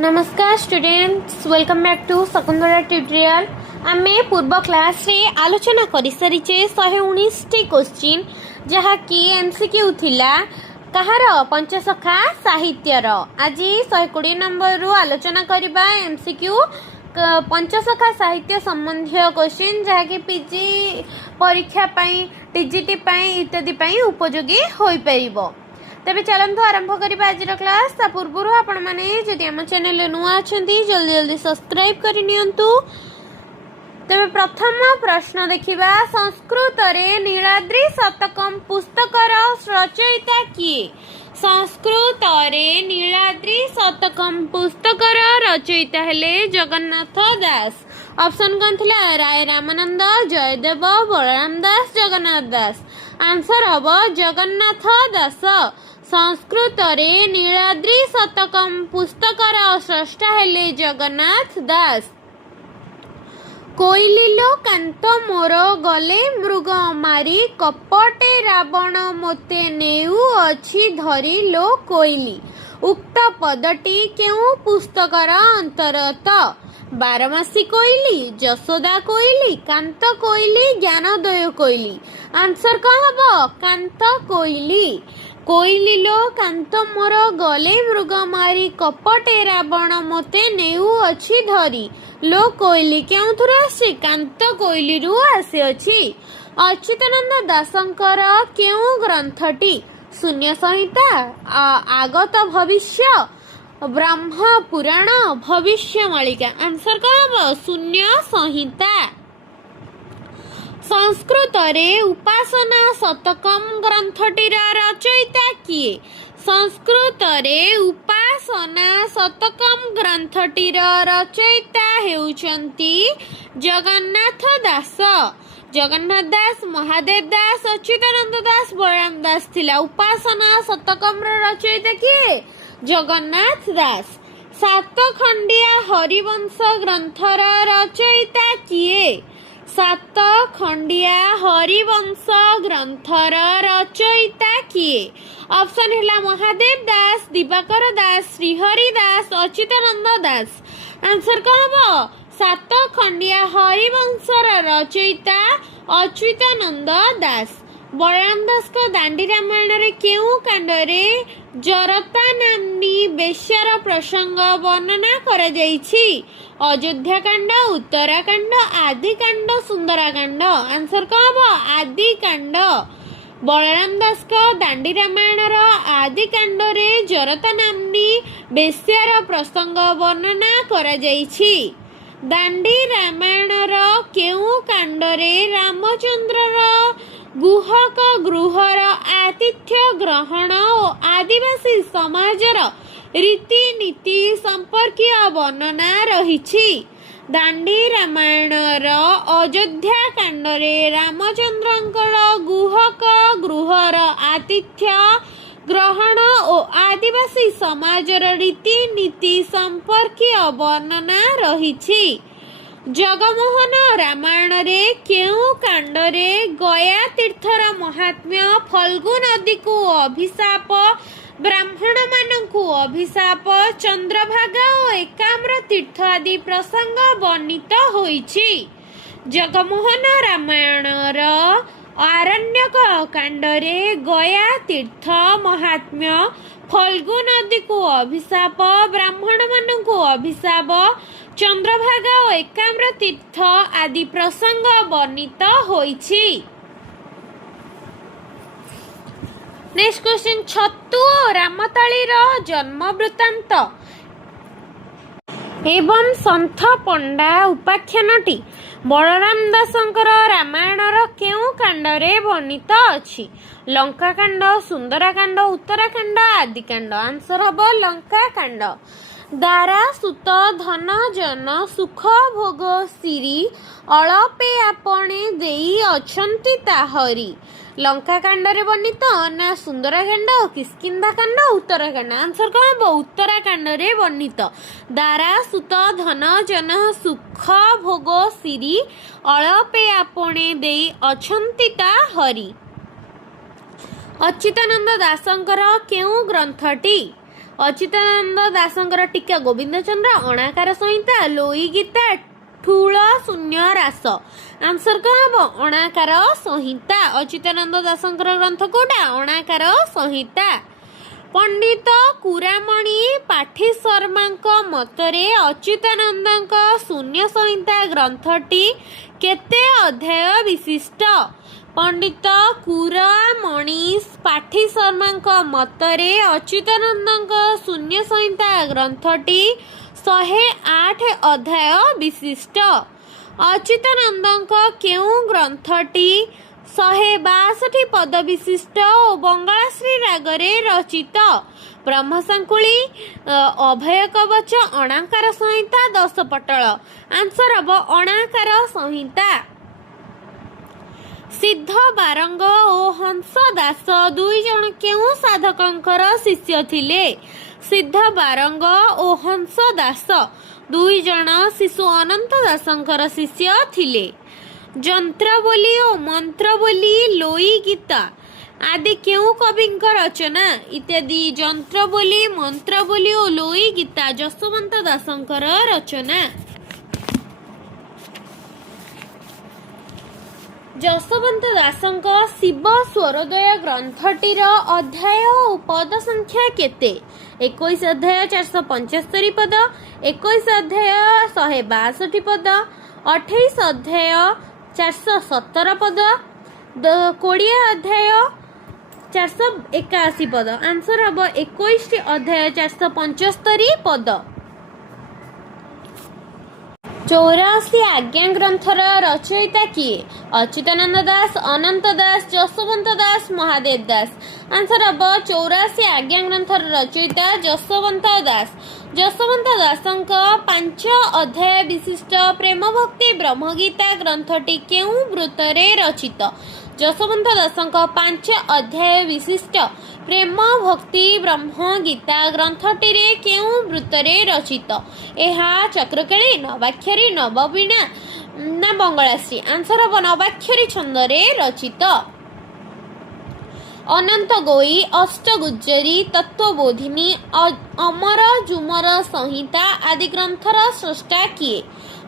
नमस्कार students, welcome back to Shakuntala tutorial. आमे पूर्व क्लास रे आलोचना करि सरिचे 119 टी क्वेश्चन जहाँकि एमसीक्यू थिला कहार पंचसखा साहित्यर। आज 120 नंबर रु आलोचना करिबा एमसीक्यू पंचसखा साहित्य संबंधी क्वेश्चन जहाँकि पीजी परीक्षा पाई टीजीटी पाई इत्यादि पाई उपयोगी होई परिबो। तेबे चलନ୍ତୁ आरंभ करिबा आजिर क्लास। ता पूर्व आपण माने जदि हम चैनल नुआ अछंती जल्दी जल्दी सब्सक्राइब करि नियंतु। तेबे प्रथम प्रश्न देखिबा, संस्कृत रे नीलाद्रि शतकम पुस्तकर रचयिता किए? संस्कृत रे नीलाद्रि शतकम पुस्तकर रचयिता हेले जगन्नाथ दास। ऑप्शन कौन थिला? राय रामानंद, जयदेव, बलराम दास, जगन्नाथ दास। आंसर हबो जगन्नाथ दास। संस्कृत रे नीलाद्रि शतकम पुस्तकर स्रष्टा हेले जगन्नाथ दास। कोइलिलो कांत मोर गले मृग मारी कपटे रावण मोते नेउ अछि धरी लो कोइली। उक्त पदटी केउ पुस्तकर अंतर्गत? बारमासी कोइली, जसोदा कोइली, कांत कोइली, ज्ञानोदय कोइली। आंसर कौन हबो? कांत कोइली। कोइलिलो कांत मोर गले मृग मारी कपटे रावण मोते नेउ अछि धरी लो कोइली केउथुर आसी? कांत कोइली रु आसी अछि। अच्युतानंद दासंकर केउ ग्रंथटी? शून्य संहिता, आगत भविष्य, ब्रह्म पुराण, भविष्य मालिका। आंसर कौन हबो? शून्य संहिता। संस्कृत रे उपासना शतकम ग्रंथटीर रचयिता किए? संस्कृत रे उपासना शतकम ग्रंथटीर रचयिता हेउचंती जगन्नाथ दास। जगन्नाथ दास, महादेव दास, अच्युतानंद दास, बलराम दास थिला। उपासना शतकम रचयिता किए? जगन्नाथ दास। सात खंडिया हरिवंश ग्रंथर रचयिता किए? सात खंडिया हरिवंश ग्रंथर रचयिता किए? ऑप्शन हैला महादेव दास, दिवाकर दास, श्रीहरि दास, अच्युतानंद दास। आंसर कौन हबो? सात खंडिया हरिवंशर रचयिता अच्युतानंद दास। बलराम दास को दांडी रामायण रे केउ कांड रे जरता नामनी बेश्यार प्रसंग वर्णना करा जायछि? अयोध्या कांड, उत्तराकांड, आदि कांड, सुंदरा कांड। आंसर कौन हबो? आदि कांड। बलराम दास को दांडी रामायण रो आदि कांड रे जरता नामनी बेश्यार प्रसंग वर्णना करा जायछि। दांडी रामायण रो केउ कांड रे रामचंद्र रो गुहक गृहर आतिथ्य ग्रहण और आदिवासी समाजर रीतिनीति संपर्कीय वर्णना रहिछि? दांडी रामायण रो अयोध्या कांड रे रामचंद्रंकर गुहक गृहर आतिथ्य ग्रहण और आदिवासी समाजर रीतिनीति संपर्कीय वर्णना रहिछि? जगमोहन रामायण रे केउ कांड रे गया तीर्थर महात्म्य, फल्गु नदी को अभिशाप, ब्राह्मण मानकु अभिशाप, चंद्रभागा और एकाम्र तीर्थ आदि प्रसंग वर्णित होइछि? जगमोहन रामायण रो आरण्यक कांड रे गया तीर्थ महात्म्य, फल्गु नदी को अभिशाप, ब्राह्मण मानकु अभिशाप, चंद्रभागा और एकाम्र तीर्थ आदि प्रसंग वर्णित होइछि? नेक्स्ट क्वेश्चन, छतु और रामताळीर जन्म वृत्तांत एवं सन्थ पंडा उपाख्यानटी बलराम दासंकर रामायणर केउ कांड रे वर्णित अछि? लंका कांड, सुंदरा कांड, उत्तराकांड, आदि कांड। आंसर हबो लंका कांड। दारा सुत धन जन सुख भोग सिरी अळपे आपणे देई अछंती ताहरी। लंका कांड रे वर्णित ना सुंदरा कांड, किष्किंधा कांड, उत्तराकांड? आंसर कौन हबो? उत्तराकांड रे वर्णित। दारा सुत धन जन सुख भोग सिरी अळपे आपणे देई अछंती ताहरी। अच्युतानंद दासंकर केउ ग्रंथटी? अच्युतानंद दासंकर टीका गोविंद चंद्र अणाकार संहिता लोई गीता ठूल शून्य रास आंसर कौन हम अणाकार संहिता अच्युतानंद दासंकर ग्रंथ कोटा अणाकार संहिता पंडित कुरामणि पाठी शर्मा मतरे अच्युतानंद शून्य संहिता ग्रंथटी केते अध्याय विशिष्ट पंडित कुरामणि पाठी शर्मा मतरे अच्युतानंद शून्य संहिता ग्रंथटी 108 अध्याय विशिष्ट अच्युतानंद केउ ग्रंथटी 162 पद विशिष्ट और बंगाश्री रागरे रचित ब्रह्मसंकुली अभय कवच अणाकार संहिता 10 पटल आंसर हम अणाकार संहिता सिद्ध बारंग और हंस दास दुई जन केउ साधकंकर शिष्य थिले सिद्ध बारंग और हंस दास दुई जन शिशु अनंत दासंकर शिष्य थिले जंत्र बोली और मंत्र बोली लोई गीता आदि केउ कविंक रचना इत्यादि जंत्र बोली मंत्र बोली और लोई गीता जसवंत दासंकर रचना जसवंत दासंक शिव स्वरोदय ग्रंथटीर अध्याय और पद संख्या केते 21 अध्याय 475 पद 21 अध्याय 162 पद 28 अध्याय 417 पद 20 अध्याय 481 पद आंसर हम 21 अध्याय 475 पद 84 आज्ञा ग्रंथर रचयिता किए अच्युतानंद दास अनंत दास जसवंत दास महादेव दास आंसर हम 84 आज्ञा ग्रंथर रचयिता जसवंत दास जसवंत दासंक 5 अध्याय विशिष्ट प्रेम भक्ति ब्रह्मगीता ग्रंथटी केउ वृत्तरे रचित जसवंत दासंक 5 अध्याय विशिष्ट प्रेम भक्ति ब्रह्म गीता ग्रंथटी केउ वृत्तरे रचित एहा चक्रकेली नवाक्षरी नववीणा ना बंगलाश्री आंसर हम नवाक्षरी छंदरे रचित अनंत गोई अष्टगुज्जरी तत्वबोधिनी अमर जुमर संहिता आदि ग्रंथर स्रष्टा किए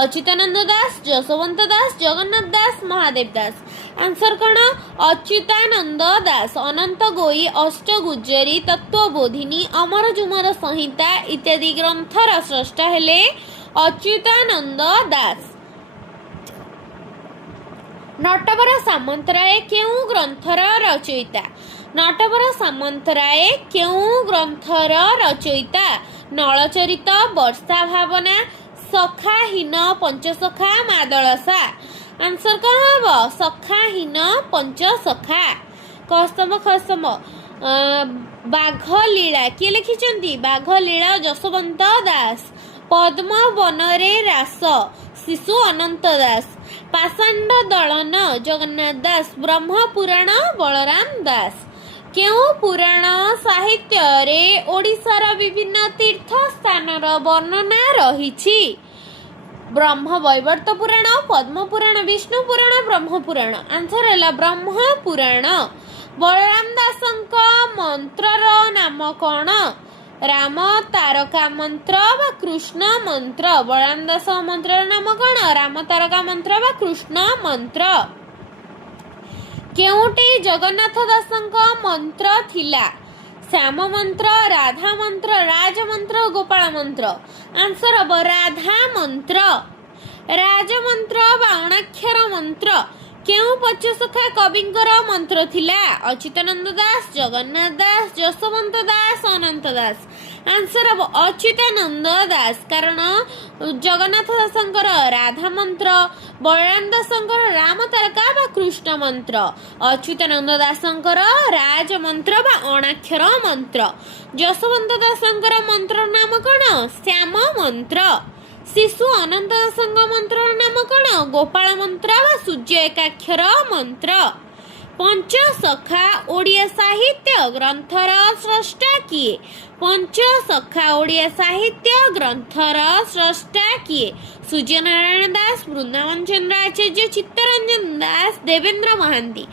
अच्युतानंद दास जसवंत दास जगन्नाथ दास महादेव दास आंसर कौन अच्युतानंद दास अनंत गोई अष्टगुज्जरी तत्वबोधिनी अमर जुमर संहिता इत्यादि ग्रंथर स्रष्टा हेले अच्युतानंद दास नटवर सामंतराय केउ ग्रंथर रचयिता नटवर सामंतराय केउ ग्रंथर रचयिता नलचरित वर्षा भावना सखाहीन पंचसखा मादळसा आंसर कौन हम सखाहीन पंचसखा कस्तम खस्तम बाघ लीला किए लिखिछंती बाघ लीला जसवंत दास पद्म बनरे रास शिशु अनंत दास पाषांड दलन जगन्नाथ दास ब्रह्म पुराण बलराम दास केउ पुराण साहित्य रे ओडिशार विभिन्न तीर्थ स्थानर वर्णना रहिछि ब्रह्म वैवर्त पुराण पद्म पुराण विष्णु पुराण ब्रह्म पुराण आंसर है ब्रह्म पुराण बलराम दासंक मंत्रर नाम कौन राम तारका मंत्र व कृष्ण मंत्र बलराम दास मंत्र नाम कौन राम तारका मंत्र व कृष्ण मंत्र केउटी जगन्नाथ दासंक मंत्र थिला श्याम मंत्र राधा मंत्र राज मंत्र गोपाल मंत्र आंसर हम राधा मंत्र राज मंत्र बाणाक्षर मंत्र केउ पंचसखा कविंकर मंत्र थिला अच्युतानंद दास जगन्नाथ दास जसवंत दास अनंत दास आंसर हम अच्युतानंद दास कारण जगन्नाथ दासंकर राधा मंत्र बलराम दासंकर राम तारका व कृष्ण मंत्र अच्युतानंद दासंकर राज मंत्र व अणाक्षर मंत्र जसवंत दासंकर मंत्र नाम कौन श्याम मंत्र शिशु अनंत दासंक मंत्र नाम कौन गोपाल मंत्र व सूर्य एकाक्षर मंत्र पंचसखा ओडिया साहित्य ग्रंथर स्रष्टा किए पंचसखा ओडिया साहित्य ग्रंथर स्रष्टा किए सूर्यनारायण दास वृंदावन चंद्र आचार्य चित्तरंजन दास देवेंद्र महांती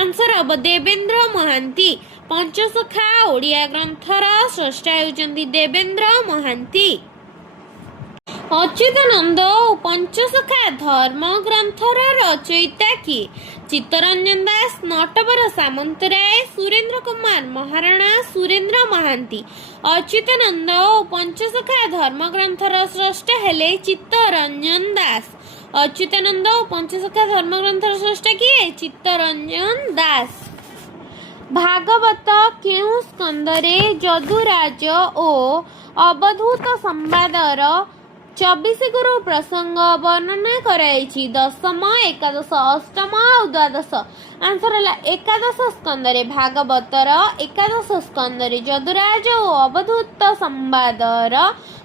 आंसर हम देवेंद्र महांती पंचसखा ओडिया ग्रंथर स्रष्टा हेउचंती देवेंद्र महांती। अच्युतानंद पंचसखा धर्म ग्रंथर रचयिता किए? चित्तरंजन दास, नटवर सामंतराय, सुरेंद्र कुमार महाराणा, सुरेंद्र महांती। अच्युतानंद पंचसखा धर्म ग्रंथर स्रष्टा हेले चित्तरंजन दास। अच्युतानंद पंचसखा धर्म ग्रंथर स्रष्टा किए? चित्तरंजन दास। भागवत केउं स्कंदरे यदुराज ओ अवधूत संवादर 24 गुरु प्रसंग वर्णना कराई? दशम, एकादश, अष्टम और द्वादश। आंसर है एकादश स्कंदरे भागवतर एकादश स्कंदरे यदुराज और अवधूत संवादर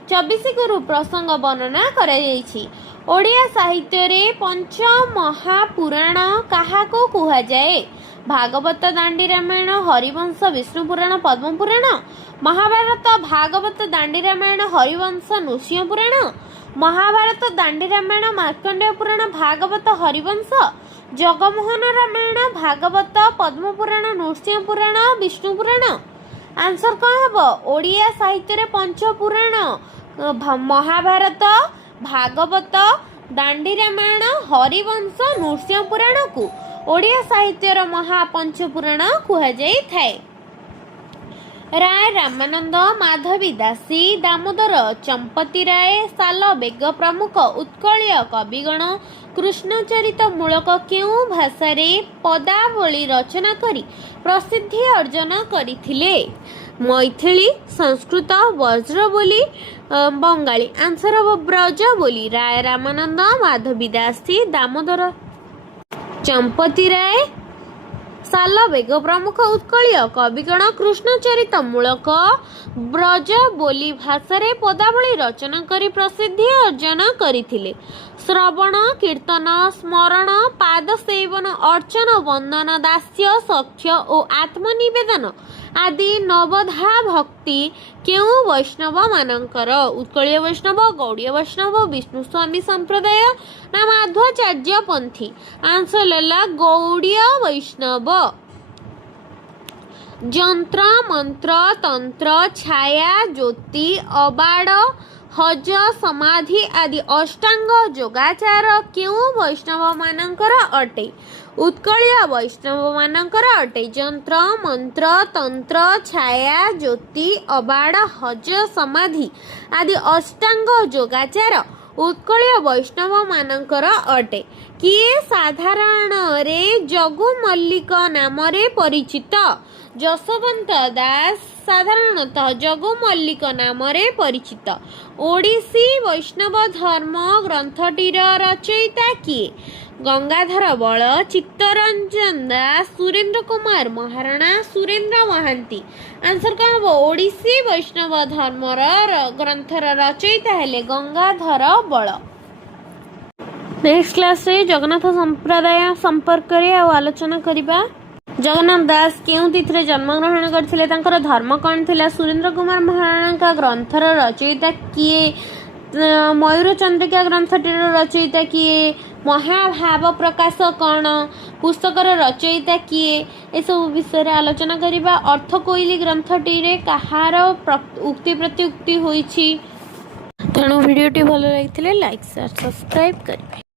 24 गुरु प्रसंग वर्णना कराई। ओडिया साहित्य रे पंच महापुराण काहाको कुहा जाए? भागवत, दांडी रामायण, हरिवंश, विष्णु पुराण, पद्म पुराण। महाभारत, भागवत, दांडी रामायण, हरिवंश, नृसिंह पुराण। महाभारत, दांडी रामायण, मार्कंडेय पुराण, भागवत, हरिवंश। जगमोहन रामायण, भागवत, पद्म पुराण, नृसिंह पुराण, विष्णु पुराण। आंसर कौन हम? ओडिया साहित्य रे पंच पुराण महाभारत, भागवत, दांडी रामायण, हरिवंश, नृसिंह पुराण को ओडिया साहित्यर महापंच पुराण कुहाଯାଇ ଥାଏ। राय रामानंद, माधवी दासी, दामोदर चंपती राय, साल बेग प्रमुख उत्कलीय कविगण कृष्णचरित मूलक केउं भाषारे पदावली रचना करी प्रसिद्धि अर्जन करथिले? मैथिली, संस्कृत, ब्रजबोली, बंगाली। आंसर हो ब्रजबोली। राय रामानंद, माधवी दासी, दामोदर चंपती राय, साल बेग प्रमुख उत्कलीय कविगण कृष्णचरित मूलक ब्रजबोली भाषारे पदावली रचना करी प्रसिद्धि अर्जन करथिले। श्रवण, कीर्तन, स्मरण, पाद सेवन, अर्चन, वंदन, दास्य, सख्य और आत्मनिवेदन आदि नवधा भक्ति केउं वैष्णव मानकर? उत्कलीय वैष्णव, गौड़ीय वैष्णव, विष्णु स्वामी संप्रदाय ना माध्वाचार्य पंथी? आंसर लेला गौड़ीय वैष्णव। जंत्र, मंत्र, तंत्र, छाया, ज्योति, अबाड़, हज, समाधि आदि अष्टांग योगाचार केउं वैष्णव मानकर अटे? उत्कलीय वैष्णव मानकर अटे। जंत्र, मंत्र, तंत्र, छाया, ज्योति, अबाड़, हज, समाधि आदि अष्टांग योगाचार उत्कलीय वैष्णव मानकर अटे। किए साधारण रे जगु मल्लिक नाम रे परिचित? जसवंत दास साधारणतः जगु मल्लिक नाम रे परिचित। ओडिसी वैष्णव धर्म ग्रंथटीर रचयिता किए? गंगाधर बल, चित्तरंजन दास, सुरेंद्र कुमार महाराणा, सुरेंद्र महांती। आंसर कौन हम? ओडिसी वैष्णव धर्मर ग्रंथर रचयिता हेले गंगाधर बल। नेक्स्ट क्लास रे जगन्नाथ संप्रदाय संपर्क रे आलोचना करिबा। जगन्नाथ दास केउं तिथिरे जन्मग्रहण करथिले? तांकर धर्म कौन थिला? सुरेंद्र कुमार महाराणा का ग्रंथर रचयिता किए? मयूर चंद्रिका ग्रंथटीर रचयिता किए? महाभाव प्रकाश कौन? पुस्तकर रचयिता किए? ए सब विषय रे आलोचना करिबा। अर्थ कोइली ग्रंथटीरे कहार उक्ति प्रत्युक्ति होईछि? तेणु वीडियोटी भल लागिथिले लाइक शेयर सब्सक्राइब करिबे।